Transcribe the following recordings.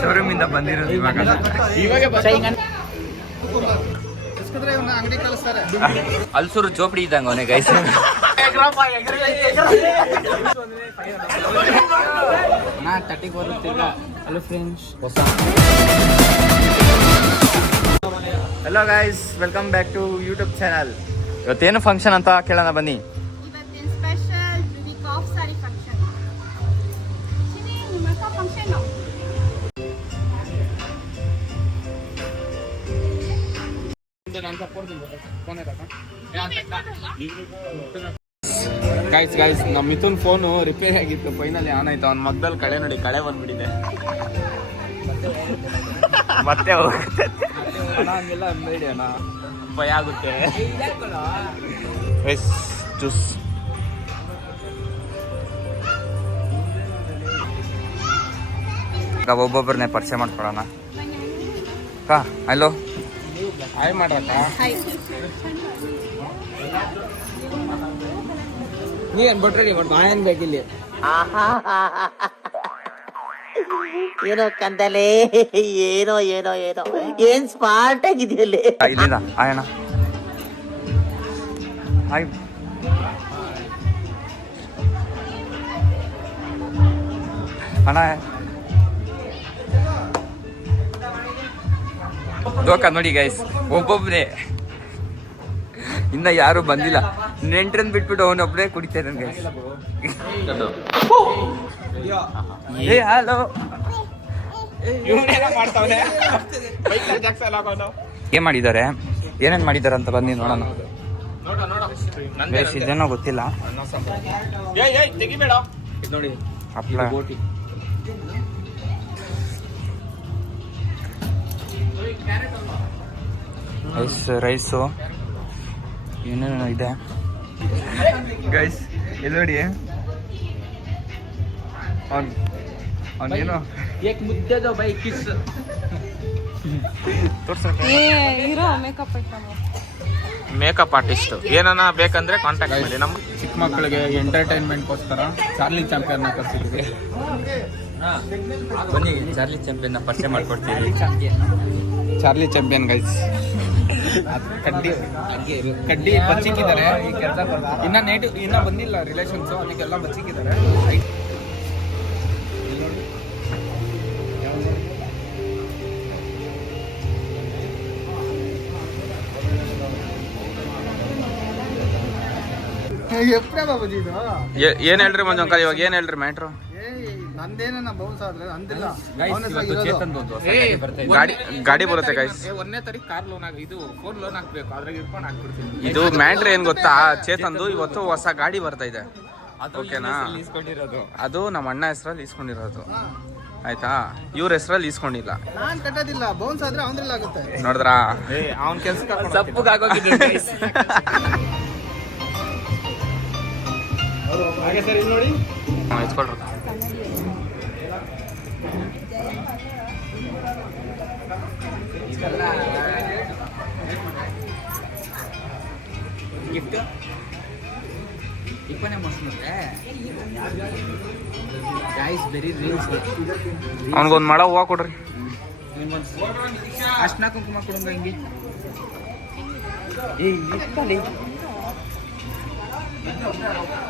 Showroom ಇಂದ ಬಂದಿರೋದು ಇವಾಗ ಅಂಗಡಿ ಕಳಿಸ್ತಾರೆ. ಅಲ್ಸೂರು ಚೋಪಡಿ ಇದ್ದಂಗ ಅವನೇ ಗೈಸ್. ತಟ್ಟಿಗೆ ಬರುತ್ತಿಲ್ಲ. Hello friends, hello guys, welcome back to YouTube channel. ಇವತ್ತೇನು ಫಂಕ್ಷನ್ ಅಂತ ಕೇಳೋಣ ಬನ್ನಿ. ಇವತ್ತಿನ special unique of sari function. ನಿಮ್ಮ ಅಕ್ಕ ಫಂಕ್ಷನ್ ಗೈಸ್ ನಮ್ಮ ಮಿಥುನ್ ಫೋನು ರಿಪೇರಿ ಆಗಿತ್ತು, ಫೈನಲಿ ಆನ್ ಆಯ್ತು. ಅವ್ನ ಮಗ್ದಲ್ಲಿ ಕಳೆ ನೋಡಿ, ಕಳೆ ಬಂದ್ಬಿಟ್ಟಿದೆ. ಮತ್ತೆ ಹಂಗೆಲ್ಲ ಅನ್ಬೇಡಿ ಅಣ್ಣ, ಭಯ ಆಗುತ್ತೆ. ಜ್ಯೂಸ್ ಒಬ್ಬೊಬ್ಬರನ್ನೇ ಪರಿಚಯ ಮಾಡ್ಕೊಳೋಣ. Hello, hi ಮಾಡ್ರಕ್ಕ. ನೀವೇನ್ ಬಿಟ್ರಿ ಬಾಯನ್ ಬೇಕಿಲ್ಲಿ. ಏನೋ ಕಂದಲೆ, ಏನೋ ಏನೋ ಏನೋ ಏನ್ ಸ್ಮಾರ್ಟ್ ಆಗಿದೆಯಲ್ಲಿ. ಇಲ್ಲಿಂದ ಆಯಣ್ಣ, ಹಾಯ್. ಅಣ್ಣ ದೋಖ ನೋಡಿ ಗೈಸ್, ಒಬ್ಬೊಬ್ಬನೇ, ಇನ್ನ ಯಾರು ಬಂದಿಲ್ಲ. ನೆಂಟ್ರನ್ ಬಿಟ್ಬಿಟ್ಟು ಅವನೊಬ್ಬನೇ ಕುಡಿತಾ ಇದ್ದಾನೆ ಗೈಸ್. ಏ ಹಲೋ, ಏನ್ ಮಾಡಿದ್ದಾರೆ, ಏನೇನ್ ಮಾಡಿದಾರೆ ಅಂತ ಬನ್ನಿ ನೋಡೋಣ. ಗೈಸ್ ಇದೇನೋ ಗೊತ್ತಿಲ್ಲ. ನೋಡಿ ಹಪ್ಳ, ರೈಸು, ಏನೇನೋ ಇದೆ ಗೈಸ್. ಇಲ್ಲಿ ನೋಡಿ, ಅವನೇನೋ ಮುದ್ದೆದು ಬೈ ಕಿಸ್ ಮೇಕಪ್ ಆರ್ಟಿಸ್ಟ್ ಏನನ್ನ ಬೇಕಂದ್ರೆ ಕಾಂಟ್ಯಾಕ್ಟ್ ಮಾಡಿ. ನಮ್ಮ ಚಿಕ್ಕ ಮಕ್ಕಳಿಗೆ ಎಂಟರ್ಟೈನ್ಮೆಂಟ್ಗೋಸ್ಕರ ಚಾರ್ಲಿ ಚಾಂಪಿಯನ್ ಕರ್ಸಿದ್ವಿ. ಬನ್ನಿ, ಚಾರ್ಲಿ ಚಾಂಪಿಯನ್ ಪರಿಚಯ ಮಾಡ್ಕೊಡ್ತೀವಿ. ಚಾರ್ಲಿ ಚಾಂಪಿಯನ್ ಗೈಸ್, ಕಡ್ಡಿ ಕಡ್ಡಿ ಬಚ್ಚಿಕ್ಕಿದ್ದಾರೆ. ಈ ಕೆಲಸ ಇನ್ನ ನೇಟಿವ್ ಇನ್ನ ಬಂದಿಲ್ಲ ರಿಲೇಷನ್ಸ್, ಅದಕ್ಕೆಲ್ಲ ಬಚ್ಚಿಕ್ಕಿದ್ದಾರೆ. ಏನ್ ಹೇಳ್ರಿ ಮಂಜಂಕಲ್, ಇವಾಗ ಏನ್ ಹೇಳ್ರಿ ಮ್ಯಾಟ್ರು? ನಂದೇನ ಬೌನ್ಸ್ ಆದ್ರೆ ಅಂದಿಲ್ಲ. ಗಾಡಿ ಬರುತ್ತೆ ಗೈಸ್. 1ನೇ ತಾರೀಕು ಕಾರ್ ಲೋನ್ ಇದು ಫೋನ್ ಲೋನ್ ಹಾಕ್ಬೇಕು, ಅದ್ರಾಗ ಇಟ್ಕೊಂಡು ಹಾಕ್ಬಿಡ್ತೀನಿ. ಇದು ಮ್ಯಾಟ್ರ್ ಏನ್ ಗೊತ್ತಾ, ಚೇತನ್ದು ಇವತ್ತು ಹೊಸ ಗಾಡಿ ಬರ್ತಾ ಇದೆ, ಓಕೆನಾ? ಅದು ನಮ್ಮ ಅಣ್ಣ ಹೆಸರಲ್ಲಿ ಇಸ್ಕೊಂಡಿರೋದು, ಆಯ್ತಾ? ಇವ್ರ ಹೆಸರಲ್ಲಿ ಇಸ್ಕೊಂಡಿಲ್ಲ. ನಾನ್ ಕಟ್ಟೋದಿಲ್ಲ, ಬೌನ್ಸ್ ಆದ್ರೆ ಅವನ್ರಲ್ಲಿ ಆಗುತ್ತೆ. ನೋಡಿದ್ರಾ, ಅವ್ನ ಕೆಲ್ಸಕ್ಕೆ ಸಪ್ಪಗಾಗೋಗಿದೆ ಗೈಸ್. ಹಾಗೆ ಸರ್, ಇಲ್ಲಿ ನೋಡಿ ಇಸ್ಕೊಳ್ರ. ಗಿಫ್ಟ್ ಇಪ್ಪನೇ ಮಾಡ್ಸ್ಕೊಂಡ್ರೆ ಗೈಸ್, ವೆರಿ ರೀಲ್ಸ್. ಅವ್ನಿಗೊಂದು ಮಳ ಹೂವು ಕೊಡ್ರಿ. ಅರ್ಶಿನ ಕುಂಕುಮ ಕೊಡಂಗ ಹಿಂಗೆ.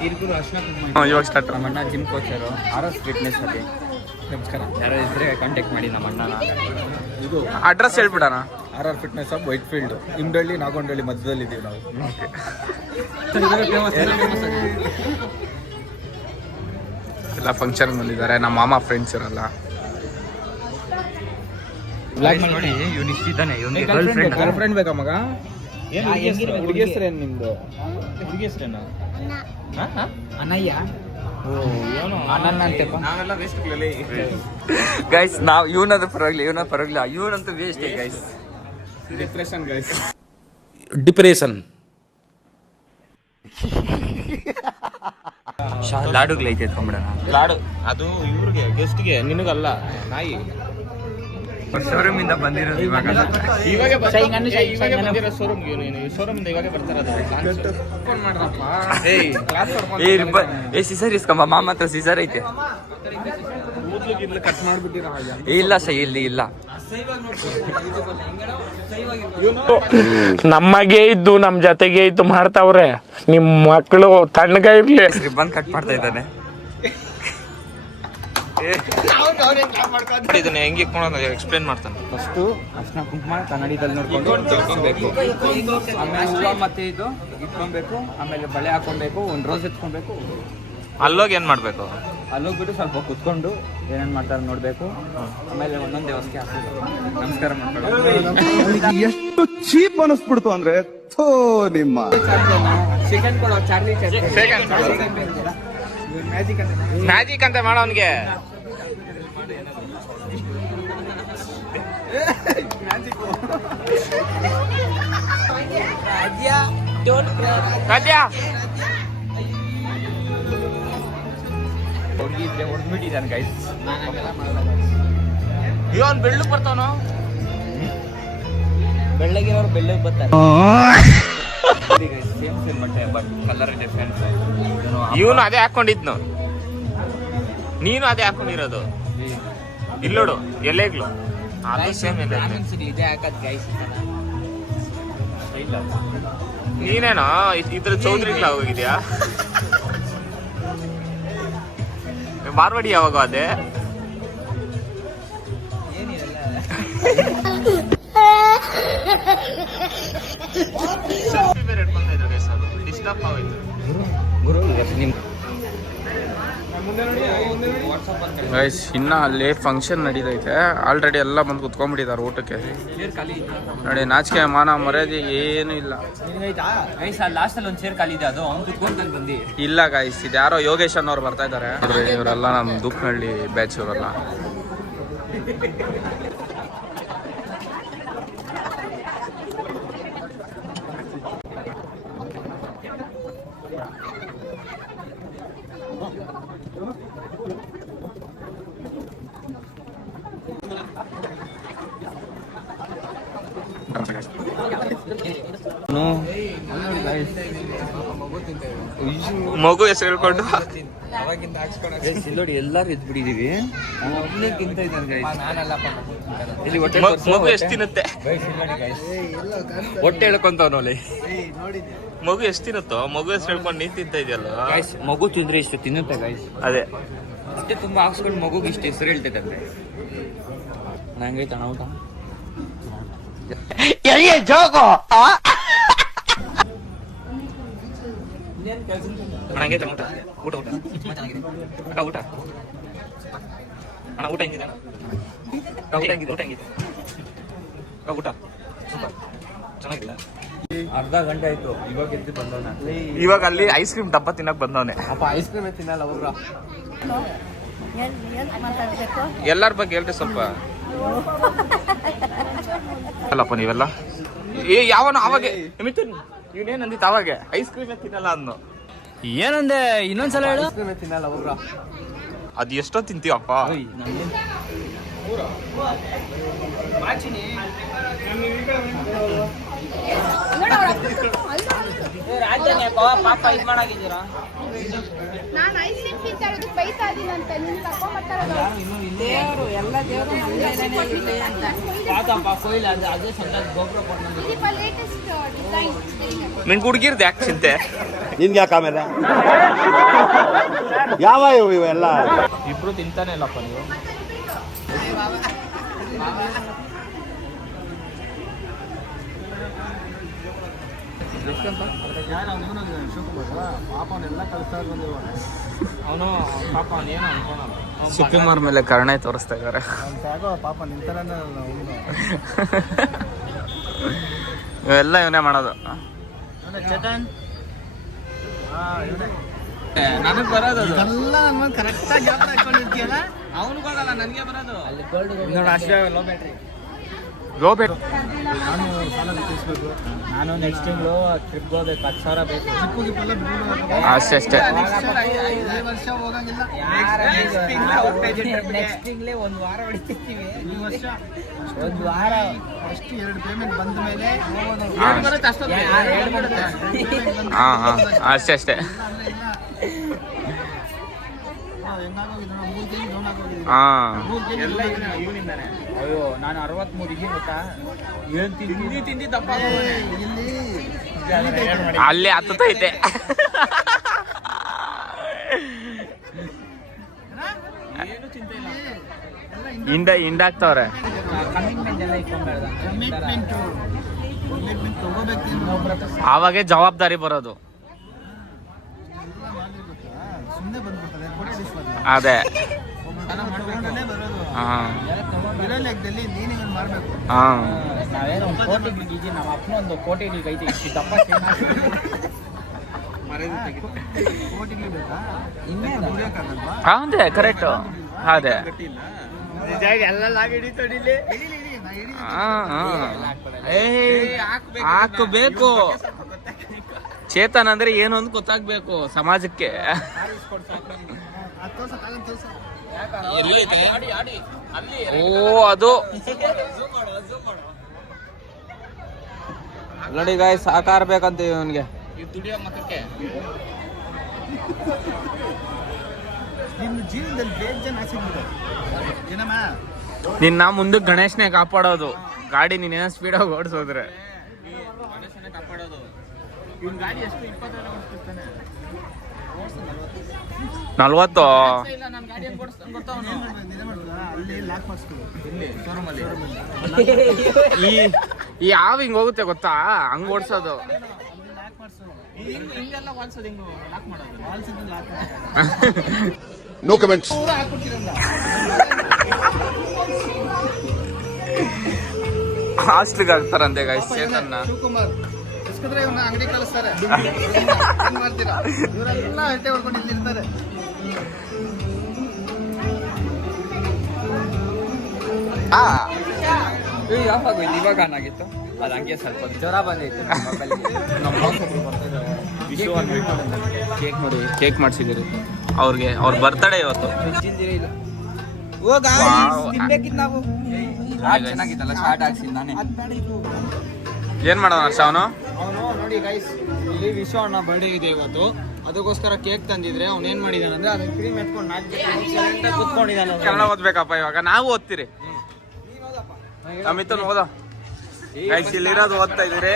ಇರ್ಗುರು ಅರ್ಶಿನ ಕುಂಕುಮ. ಇವಾಗ ಸ್ಟಾರ್ಟ್. ನಮ್ಮ ಅಣ್ಣ ಜಿಮ್ ಕೋಚರು, RS ಫಿಟ್ನೆಸ್ ಅಲ್ಲಿ. ನಮಸ್ಕಾರ. ಯಾರೋ ಇದ್ರೆ ಕಾಂಟ್ಯಾಕ್ಟ್ ಮಾಡಿ ನಮ್ಮ ಅಣ್ಣನ. ಇದು ಅಡ್ರೆಸ್ ಹೇಳ್ಬಿಡಣ. RR fitness of Whitefield, Immadihalli Nagondanahalli ಮಧ್ಯದಲ್ಲಿ ಇದೀವಿ ನಾವು. ಎಲ್ಲ ಫಂಕ್ಷನ್ ಬಂದಿದ್ದಾರೆ, ನಮ್ಮ ಮಾಮ ಫ್ರೆಂಡ್ಸ್ ಇರಲ್ಲ. ನೋಡಿ, ಇವ್ನು ಇದ್ದಾನೆ, ಇವನಿಗೆ ಗರ್ಲ್ ಫ್ರೆಂಡ್ ಬೇಕಾ ಮಗ? ಹುಡುಗಿ ಹೆಸರೇನು ನಿಮ್ದು? ಹುಡುಗಿ ಹೆಸರೇನು? ಅನಯ್ಯ. ಅನನ್ನ ಅಂತಪ್ಪ. ನಾವೆಲ್ಲ ವೇಸ್ಟ್ ಗೈಸ್, ನಾವು ಇವನಾದ್ರೂ ಪರವಾಗಿಲ್ಲ, ಇವನಂತೂ waste guys. Depression guys, depression. ಲಾಡುಗ್ಲೈತೆ ಎತ್ಕೊಂಡ್ಬಿಡೋಣ. ಲಾಡು ಅದು ಇವ್ರಿಗೆ, ಗೆಸ್ಟ್ಗೆ, ನಿನಗಲ್ಲ. ನಾಯಿ ಶೋರೂಮ್ ಇಂದ ಬಂದಿರೋದು ಇವಾಗ. ಶೋರೂಮ್ ಇಂದ ಇವಾಗ ಬರ್ತಾರದು. ಏ ಸಿಸರ್ ಇಸ್ಕೊಂಬ, ಮಾಮ ಹತ್ರ ಸಿಸರ್ ಐತೆ. ಕಟ್ ಮಾಡ್ಬಿಟ್ಟಿರ ಇಲ್ಲ ಸೈ ಇಲ್ಲಿ ಇಲ್ಲ. ನಮಗೆ ಇದ್ದು ನಮ್ ಜೊತೆಗೆ ಇದ್ದು ಮಾಡ್ತಾವ್ರೆ. ನಿಮ್ ಮಕ್ಕಳು ತಣ್ಣಗ ಇರ್ಲಿ. ಬಂದ್ ಕಟ್ ಮಾಡ್ತಾ ಇದ್ದಾನೆ. ಇದನ್ನ ಹೆಂಗೆ ಇಟ್ಕೊಂಡು ಎಕ್ಸ್ಪ್ಲೇನ್ ಮಾಡ್ತಾನೆ. ಫಸ್ಟು ಅರ್ಶಿನ ಕುಂಕುಮ ಕನ್ನಡಿದಲ್ಲಿ ನೋಡ್ಕೊಂಡು ತಿಳ್ಕೊಬೇಕು. ಆಮೇಲೆ ಹೂವ ಮತ್ತೆ ಇದು ಇಟ್ಕೊಬೇಕು. ಆಮೇಲೆ ಬಳೆ ಹಾಕೊಬೇಕು, ಒಂದು ರೋಸ್ ಎತ್ಕೊಬೇಕು. ಅಲ್ಲೋಗಿ ಏನ್ ಮಾಡ್ಬೇಕು? ಅಲ್ಲೋಗ್ಬಿಟ್ಟು ಸ್ವಲ್ಪ ಕುತ್ಕೊಂಡು ಏನೇನ್ ಮಾಡ್ತಾರೆ ನೋಡ್ಬೇಕು. ಆಮೇಲೆ ಒಂದೊಂದು ದೇವಸ್ಥಾನ ಹಾಕ್ಬೇಕು, ನಮಸ್ಕಾರ ಮಾಡ್ಕೊಳ್ಳೋದು. ಎಷ್ಟು ಚೀಪ್ ಅನಿಸ್ಬಿಡ್ತು ಅಂದ್ರೆ ಥೋ ನಿಮ್ಮ ಚಿಕನ್ ಕೊಡೋ ಚಾರ್ಲಿ ಮ್ಯಾಜಿಕ್ ಅಂತ ಮಾಡೋನ್ಗೆ. ಹೋಗಿದ್ರೆ ಹೊಡ್ಬಿಟ್ಟಿದ್ದಾನೆ ಗೈಸ್. ಇವನ್ ಬೆಳ್ಳಕ್ ಬರ್ತಾವನು. ಬೆಳ್ಳಗಿರೋರು ಬೆಳ್ಳಗೆ ಬರ್ತಾರೆ. ಸೇಮ್ ಸೇಮ್ ಬಟ್ಟೆ ಬಟ್ ಕಲರ್ ಡಿಫ್ರೆನ್ಸ್. ಇವನು ಅದೇ ಹಾಕೊಂಡಿದ್ನು, ನೀನು ಅದೇ ಹಾಕೊಂಡಿರೋದು. ಇಲ್ಲೋಡು ಎಲೆಗ್ಲು ಅದು ಸೇಮ್ ಎಲೆ. ಇದೇ ಹಾಕದ್ ಗೈಸ್. ನೀನೇನೋ ಇದ್ರ ಚೌಧರಿಗ್ಲ ಹೋಗಿದ್ಯಾ? ಮಾರ್ವಾಡಿ ಯಾವಾಗ ಅದೇ? ಡಿಸ್ಟರ್ಬ್ ಆಗೋಯ್ತು. ಗೈಸ್ ಇನ್ನ ಅಲ್ಲಿ ಫಂಕ್ಷನ್ ನಡೀತೈತೆ. ಆಲ್ರೆಡಿ ಎಲ್ಲ ಬಂದು ಕುತ್ಕೊಂಡ್ಬಿಟ್ಟಿದ್ದಾರೆ ಊಟಕ್ಕೆ. ನೋಡಿ ನಾಚಿಕೆ ಮಾನ ಮರ್ಯಾದೆ ಏನು ಇಲ್ಲ. ಲಾಸ್ಟ್ ಅಲ್ಲಿ ಒಂದ್ ಚೇರ್ ಖಾಲಿ ಇದೆ, ಅದು ಅವ್ನು ಕುತ್ಕೊಂಡು ಬಂದಿ. ಇಲ್ಲ ಗೈಸ್, ಇದು ಯಾರೋ ಯೋಗೇಶ್ ಅನ್ನೋರು ಬರ್ತಾ ಇದ್ದಾರೆ. ಇವರೆಲ್ಲ ನಮ್ಮ ದುಃಖನಹಳ್ಳಿ ಬ್ಯಾಚ್ ಇವರೆಲ್ಲ. ಮಗು ಹೆಸರು ಹೇಳ್ಕೊಂಡು ನೋಡಿ ಎಲ್ಲಾರು ಎದ್ಬಿಟ್ಟಿದೀವಿ. ಒಬ್ಬನೇ ತಿಂತ ಇದ್ದಾನೆ. ಇಲ್ಲಿ ಮಗು ಎಷ್ಟು ತಿನ್ನುತ್ತೆ? ಹೊಟ್ಟೆ ಹೇಳ್ಕೊಂತವನಲ್ಲಿ. ಮಗು ಎಷ್ಟು ತಿನ್ನುತ್ತೋ? ಮಗು ಹೆಸರು ಹೇಳ್ಕೊಂಡು ನೀನ್ ತಿಂತ ಇದೆಯಲ್ಲ. ಮಗು ತಿಂದ್ರೆ ಇಷ್ಟು ತಿನ್ನುತ್ತೆ ಗೈಸ್. ಅದೇ ಅಷ್ಟೇ ತುಂಬಾ ಹಾಕ್ಸ್ಕೊಂಡು ಮಗುಗೆ ಇಷ್ಟು ಹೆಸರು ಹೇಳ್ತೈತಂತೆ. ನಂಗೆ ತಣ ಊಟ ನನಗೆ ಊಟ ಊಟ ಊಟ ಅಕ್ಕ ಊಟ ಅಣ್ಣ ಊಟ ಹೆಂಗಿದೆ? ಊಟ ಹೆಂಗಿದೆ? ಊಟ ಹೆಂಗಿದೆ? ಊಟ ಸೂಪರ್ ಚೆನ್ನಾಗಿಲ್ಲ. ಅರ್ಧ ಗಂಟೆ ಆಯ್ತು, ಇವಾಗ ಎದ್ದು ಬಂದವನ. ಇವಾಗ ಅಲ್ಲಿ ಐಸ್ ಕ್ರೀಮ್ ಡಬ್ಬ ತಿನ್ನಕ್ ಬಂದವನೆ. ಅಪ್ಪ ಐಸ್ ಕ್ರೀಮ್ ತಿನ್ನಲ್ಲ ಒಬ್ರು. ಎಲ್ಲರ ಬಗ್ಗೆ ಹೇಳ್ರಿ ಸ್ವಲ್ಪ. ಅಲ್ಲಪ್ಪ ನೀವೆಲ್ಲ ಯಾವನು ಅವಾಗ ಇವನೇನ್ ಅಂದಿತ್ತು ಅವಾಗ ಐಸ್ ಕ್ರೀಮ್ ತಿನ್ನಲ್ಲ ಅನ್ನು. ಏನಂದೆ ಇನ್ನೊಂದ್ಸಲ ಹೇಳು. ಐಸ್ ಕ್ರೀಮ್ ತಿನ್ನಲ್ಲ ಒಬ್ರು. ಅದು ಎಷ್ಟೋ ತಿಂತೀವಪ್ಪ. ನಾನು ಐಸ್ ಕ್ರೀಮ್ ತಿಂತಾ ಇರೋದು ಬೈತಾ ಇದೀನಿ ಅಂತ ನೀನು ಕರ್ಕೊಂಡ್ಬರ್ತಾ ಇರೋದು. ದೇವರು ಎಲ್ಲ ದೇವರು ಲೇಟೆಸ್ಟ್ ಡಿಸೈನ್. ನಿನ್ ಹುಡುಗಿರ್ದು ಯಾಕೆ ಚಿಂತೆ? ನಿನ್ಗೆ ಯಾಕೆ ಆಮೇಲೆ ಯಾವ ಇವೆಲ್ಲ ಇಬ್ರು ತಿಂತಾನೆ ಇಲ್ಲಪ್ಪ ನೀವು. ಅವನು ಪಾಪ ಅವನೇನು ಅನ್ಕೊಳಲ್ಲ. ಸುಕುಮಾರ್ ಮೇಲೆ ಕರುಣೆ ತೋರಿಸ್ತಾ ಇದ್ದಾರೆ. ಪಾಪ ನಿಂತಾನೆ ಇವೆಲ್ಲ ಇವನೇ ಮಾಡೋದು. ನನಗ್ ಬರೋದು ಕರೆಕ್ಟಾಗಿ ಅವನಿಗೆ ಹೋಗಲ್ಲ, ನನಗೆ ಬರೋದು. ನೋಡಿ ಅಷ್ಟೇ ಲೋ ಬ್ಯಾಟ್ರಿ. ಗೋಬೇಟ್ ನಾನು ನೆಕ್ಸ್ಟ್ ತಿಂಗಳು ಟ್ರಿಪ್ ಹೋಗ್ಬೇಕು. 10,000 ಬೇಕು. ಅಷ್ಟೇ ಅಷ್ಟೇ. ನೆಕ್ಸ್ಟ್ ತಿಂಗಳೇ ಒಂದು ವಾರ ಹೊಡಿತೀವಿ. ಒಂದು ವಾರ ಅಷ್ಟು 2 ಪೇಮೆಂಟ್ ಬಂದ ಮೇಲೆ ಹಾ ಹಾ ಅಷ್ಟೇ ಅಷ್ಟೇ. ಹಾ ಎಲ್ಲ ಇವನಿಂದಾನೆ. ಅಯ್ಯೋ ನಾನು 63 ಇದ್ದೀನಿ ಗೊತ್ತಾ, ಏನ್ ತಿಂದಿ ದಪ್ಪ ಅಲ್ಲಿ ಹತ್ತೈತೆ. ಏನು ಚಿಂತೆ ಇಲ್ಲ. ಹಿಂಡಾಗ್ತವ್ರೆ. ಕಮಿಟ್ಮೆಂಟ್ ಎಲ್ಲ ಇಟ್ಕೊಂಡ್ಬೇಡ. ಆವಾಗೆ ಜವಾಬ್ದಾರಿ ಬರೋದು. ಅದೇ ನಾವೇನೋ 1 ಕೋಟಿ ಗಿಜಿ, ನಮ್ಮ ಅಪ್ಪನ 1 ಕೋಟಿ ಐತಿ. ಇಷ್ಟು ದಪ್ಪ ಅದೇ ಕರೆಕ್ಟ್. ಅದೇ ಹಾಕಬೇಕು. ಚೇತನ್ ಅಂದ್ರೆ ಏನು ಅಂತ ಗೊತ್ತಾಗ್ಬೇಕು ಸಮಾಜಕ್ಕೆ. ಓ ಅದು ನೋಡಿ ಗಾಯ್, ಸಾಕಾರ ಬೇಕಂತ ಇವನ್ಗೆ. ದುಡಿಯೋ ಮತಕ್ಕೆ ನಿನ್ನ ಮುಂದಕ್ಕೆ ಗಣೇಶನೇ ಕಾಪಾಡೋದು. ಗಾಡಿ ನೀನೇನೋ ಸ್ಪೀಡಾಗಿ ಓಡಿಸೋದ್ರೆ ಗಣೇಶನೇ ಕಾಪಾಡೋದು. ಇವ್ನ ಗಾಡಿ ಎಷ್ಟು 20 ಓಡಿಸ್ತಾನೆ. 40. ಇಲ್ಲ ನನ್ನ ಗಾಡಿ ಹೆಂಗ್ ಓಡಿಸ್ತಾನೆ ಗೊತ್ತಾ ಅವನು. ಈ ಹಾವು ಹಿಂಗ್ ಹೋಗುತ್ತೆ ಗೊತ್ತಾ, ಹಂಗ್ ಓಡಿಸೋದು. ಹಿಂಗೆಲ್ಲ ವಾಲ್ಸೋದು, ಹಿಂಗ್ ಲಾಕ್ ಮಾಡೋದು. No comments. ಹಾಸ್ಟ್ಲಿಗೆ ಹಾಕ್ತಾರಂತೆ ಗಾಯ್ಸ್ ಚೇತನ್ನ. ಶಿವಕುಮಾರ್ ಇಸ್ಕಿದ್ರೆ ಇವನ್ನ ಅಂಗಡಿ ಕಳಿಸ್ತಾರೆ. ಏನ್ ಮಾಡ್ತೀರಾ, ಇವರೆಲ್ಲ ಹರಟೆ ಹೊಡ್ಕೊಂಡು ಇಲ್ಲಿರ್ತಾರೆ. ಇವಾಗ ಆಗಿತ್ತು ಅದು ಹಂಗೆ ಸ್ವಲ್ಪ ಜ್ವರ ಬಂದಿತ್ತು. ಕೇಕ್ ನೋಡಿ, ಕೇಕ್ ಮಾಡಿಸಿದಿರಿ ಅವ್ರಿಗೆ. ಅವ್ರ ಬರ್ತಡೇ ಇವತ್ತು. ಚೆನ್ನಾಗಿತ್ತಲ್ಲ, ಶಾರ್ಟ್ ಹಾಕ್ಸಿ ನಾನೇ. ಏನ್ ಮಾಡೋಣ ಹರ್ಷ ಅವನು? ಅವನು ನೋಡಿ ಗೈಸ್, ಇಲ್ಲಿ ವಿಶ್ವ ಅಣ್ಣ ಬರ್ಡೇ ಇದೆ ಇವತ್ತು, ಅದಕ್ಕೋಸ್ಕರ ಕೇಕ್ ತಂದಿದ್ರೆ ಅವ್ನು ಏನ್ ಮಾಡಿದಾನೆ ಅಂದ್ರೆ ಅದನ್ನ ಕ್ರೀಮ್ ಎತ್ಕೊಂಡು ಕುತ್ಕೊಂಡಿದ್ದಾನೆ. ಕನ್ನಡ ಓದ್ಬೇಕಪ್ಪ ಇವಾಗ. ನಾವು ಓದ್ತೀರಿ, ಅಮಿತನ್ ಓದೋ ಗೈಸ್. ಇಲ್ಲಿರೋದು ಓದ್ತಾ ಇದೀರಿ.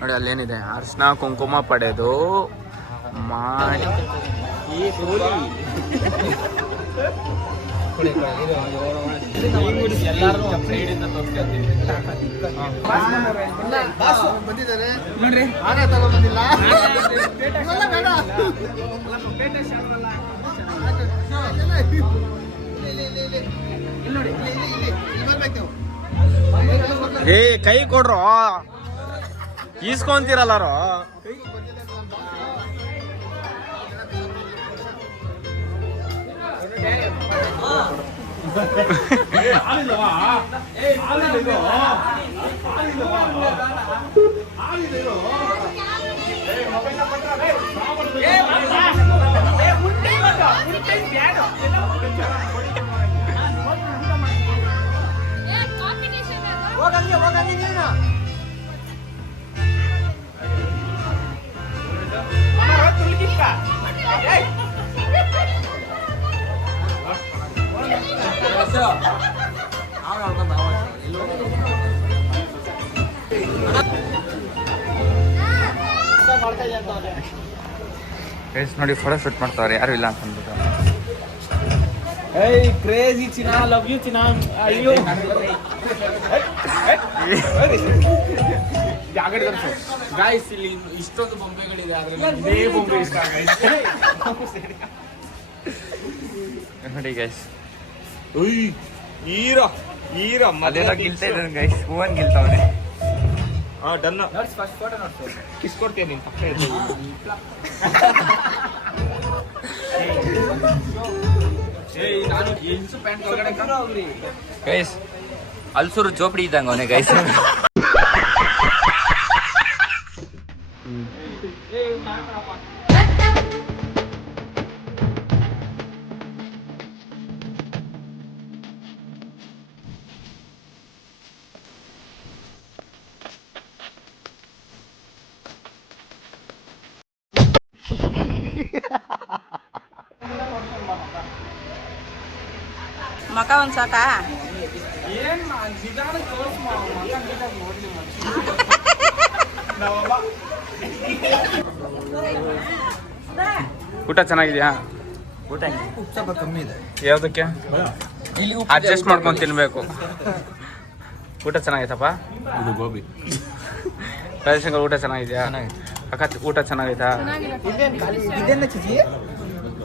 ನೋಡಿ ಅಲ್ಲೇನಿದೆ, ಅರ್ಶಿನ ಕುಂಕುಮ ಪಡೆದು ಮಾಡಿ ಎಲ್ಲಾರು ಬಂದಿದ್ದಾರೆ ನೋಡ್ರಿ. ಆನೆ ತಗೊಂಡ್ಬಂದಿಲ್ಲ. ಏ ಕೈ ಕೊಡ್ರೋ, ಈಸ್ಕೊಂತೀರಲ್ಲಾರೋ. ನೋಡಿ ಫೋಟೋ ಶೂಟ್ ಮಾಡ್ತಾವ್ರೆ, ಯಾರು ಇಲ್ಲ ಅಂತ ಅಂದ್ಬಿಟ್ಟು. Hey, crazy China, love you China. ಅಯ್ಯೋ ಗಾಯ್ಸ್, ಇಲ್ಲಿ ಇಷ್ಟೊಂದು ಬೊಂಬೆಗಳಿದೆ, ಆದ್ರೆ ಬೊಂಬೆ ಇಷ್ಟ ನೋಡಿ ಗೈಸ್, ಅದೇನೋ ಗಿಲ್ತಾ ಇದ್ದಾನೆ ಗೈಸ್. ಹೂವನ್ ಗಿಲ್ತಾವನೆ. ಡನ್. ಫಸ್ಟ್ ಫೋಟೋ ನೋಡ್ಸು, ಕಿಸ್ ಕೊಡ್ತೀಯ ನೀನು ಪಕ್ಕ ನಾನು ಜೀನ್ಸ್ ಪ್ಯಾಂಟ್ ಒಳಗಡೆ ಗೈಸ್ ಅಲ್ಸೂರು ಜೋಪಡಿ ಇದ್ದಂಗ ಅವನೇ ಗೈಸ್. ಮಕ ಒಂದ್ ಸಾಕಾ? ಊಟ ಚೆನ್ನಾಗಿದ್ಯಾ? ಊಟ ಸ್ವಲ್ಪ ಕಮ್ಮಿ ಇದೆ. ಯಾವ್ದಕ್ಕೆ ಅಡ್ಜಸ್ಟ್ ಮಾಡ್ಕೊಂಡು ತಿನ್ಬೇಕು. ಊಟ ಚೆನ್ನಾಗೈತಪ್ಪ? ಇದು ಗೋಬಿ. ರವಿಶಂಕರ್ ಊಟ ಚೆನ್ನಾಗಿದ್ಯಾ? ಅಕ್ಕ ಊಟ ಚೆನ್ನಾಗೈತಾ?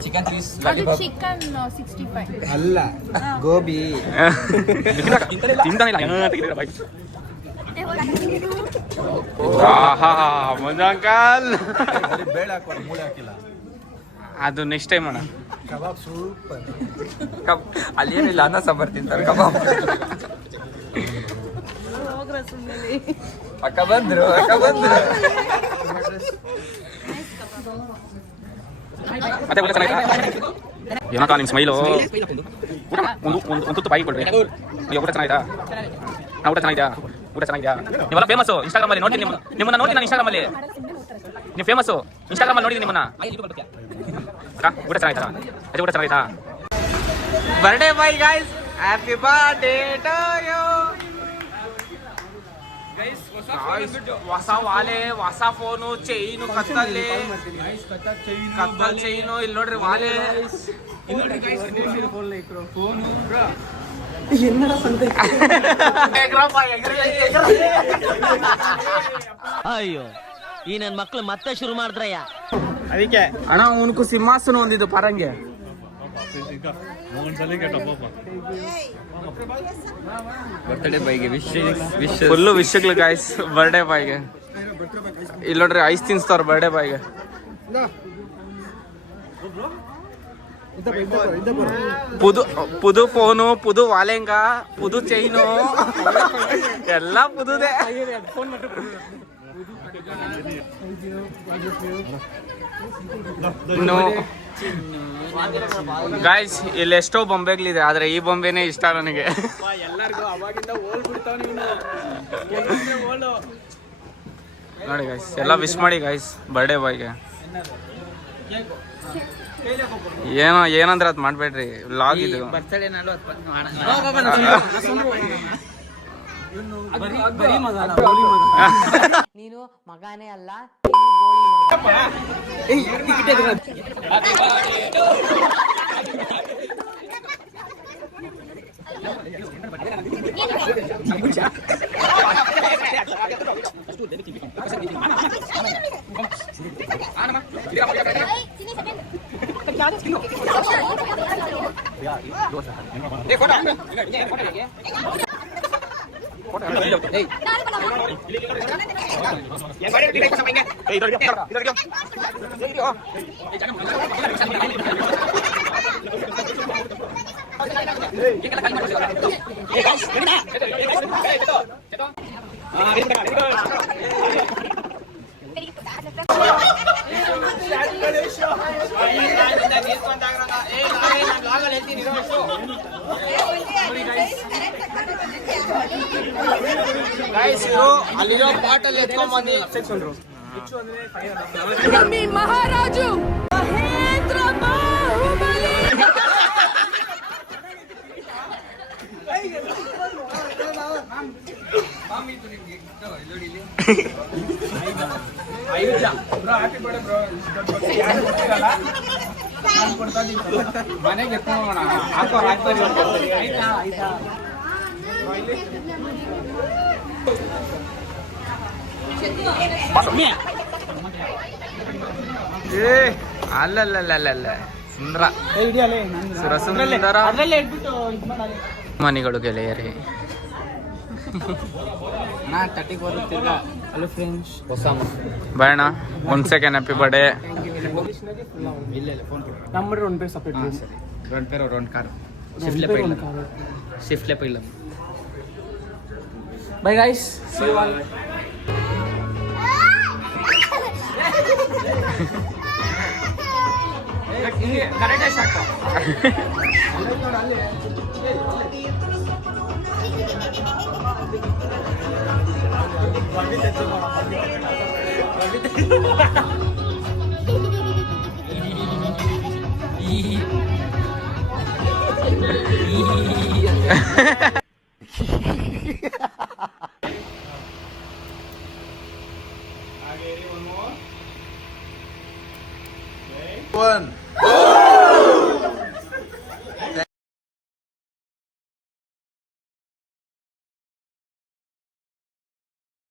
ಚಿಕನ್ ಚೀಸ್ ಅದು ಚಿಕನ್ 65. ಅಲ್ಲ, ಗೋಬಿ. ತಿಂತಾನಿಲ್ಲ. ಆಹಾ ಮಜಾಕಲ್. ಬೇಳೆ ಹಾಕೋಣ, ಮೂಳೆ ಹಾಕಿಲ್ಲ. ಅದು ನೆಕ್ಸ್ಟ್ ಟೈಮ್ ಅಣ್ಣ. ಕಬಾಬ್ ಸೂಪರ್. ಅಲ್ಲಿ ಏನಿಲ್ಲ, ಅನ್ನ ಸಾಂಬಾರ್ ತಿಂತಾರೆ. ಕಬಾಬ್ ಅಕ್ಕ ಬಂದ್ರು. ಮತ್ತೆ ಊಟ ಚೆನ್ನಾಗಿತ್ತಾ? ಏನಕ್ಕ ನಿಮ್ಮ ಸ್ಮೈಲು? ಊಟ ಒಂದು ತುತ್ತು ಬಾಯಿ ಕೊಡ್ರಿ. ಅಯ್ಯೋ ಊಟ ಚೆನ್ನಾಗಿತ್ತಾ? ಊಟ ಚೆನ್ನಾಗಿದ್ಯಾ? ಊಟ ಚೆನ್ನಾಗಿದ್ಯಾ? ನೀವೆಲ್ಲ ಫೇಮಸ್ಸು ಇನ್ಸ್ಟಾಗ್ರಾಮಲ್ಲಿ ನೋಡ್ತೀನಿ ನಿಮ್ಮನ್ನ ನೋಡ್ತೀನಿ ನಾನು ಇನ್ಸ್ಟಾಗ್ರಾಮಲ್ಲಿ. ನೀವು ಫೇಮಸ್ಸು ಇನ್ಸ್ಟಾಗ್ರಾಮಲ್ಲಿ ನೋಡಿದ್ದೀನಿ ನಿಮ್ಮನ್ನ. ಅಕ್ಕ ಊಟ ಚೆನ್ನಾಗಿತ್ತಾ? ಅದೇ ಊಟ ಚೆನ್ನಾಗಿತ್ತಾ? Birthday boy guys, happy birthday to you guys. ಹೊಸ ವಾಲೆ, ಹೊಸ ಫೋನು, ಚೈನು, ಕತ್ತಲ್ಲಿ ಕತ್ತಲ್ ಚೈನು. ಇಲ್ಲಿ ನೋಡ್ರಿ ವಾಲೆ. ಅಯ್ಯೋ, ಈ ನನ್ ಮಕ್ಳು ಮತ್ತೆ ಶುರು ಮಾಡಿದ್ರಯ್ಯ. ಅದಕ್ಕೆ ಅಣ್ಣ ಅವನಕ್ಕೂ ಸಿಂಹಾಸನ ಒಂದಿದ್ದು ಪರಂಗೆ. ಬರ್ತ್ಡೇ ಬಾಯ್ಗೆ ವಿಶ್ ಫುಲ್ಲು ವಿಶ್ಗಳು ಗಾಯ್ಸ್ ಬರ್ಡೇ ಬಾಯ್ಗೆ. ಇಲ್ಲಿ ನೋಡ್ರಿ ಐಸ್ ತಿನ್ಸ್ತಾರ ಬರ್ಡೇ ಬಾಯ್ಗೆ. ಪುದು ಫೋನು, ಪುದು ವಾಲೆಂಗ, ಪುದು ಚೈನು, ಎಲ್ಲ ಪುದುದೆ. ಗಾಯ್ಸ್ ಇಲ್ಲಿ ಎಷ್ಟೋ ಬೊಂಬೆಗಳಿದೆ, ಆದ್ರೆ ಈ ಬೊಂಬೆನೇ ಇಷ್ಟ ನನಗೆ. ನೋಡಿ ಗಾಯ್ಸ್, ಎಲ್ಲ ವಿಶ್ ಮಾಡಿ ಗಾಯ್ಸ್ ಬರ್ಡೇ ಬಾಯ್ಗೆ. ಏನಂದ್ರೆ ಅದು ಮಾಡ್ಬೇಡ್ರಿ, ವ್ಲಾಗ್ ಇದು. ನೀನು ಮಗನೇ ಅಲ್ಲ, ನೀನು ಗೋಳಿ ಮಗ. ಅಲ್ಲಿರೋ ಬಾಟಲ್ ಎತ್ಕೊಂಡ್ಬಂದು ಮಹಾರಾಜು ಮಹೇಂದ್ರ ಬಾಹುಬಲಿ. ಮನೆಗೆ ಎತ್ಕೊಂಡೋಣ. ಹಾಕೋ ಆಯ್ತಾ ಆಯ್ತಾ. ಅಲ್ಲಲ್ಲ ಸುಂದರ ಸುರಸುಂದರ ಮನೆಗಳು ಗೆಳೆಯರೇ. Hello friends. ಬೇಡ ಒಂದ್ ಸೆಕೆಂಡ್. Happy birthday. ನಮ್ಮ ಒಂದು ಪೇರ್ ಸಪ್ರೇಟ್. రెండు పేరు రెండు కారు షిఫ్ట్లే పోయిಲ್ಲ. Bye guys, see you all. One.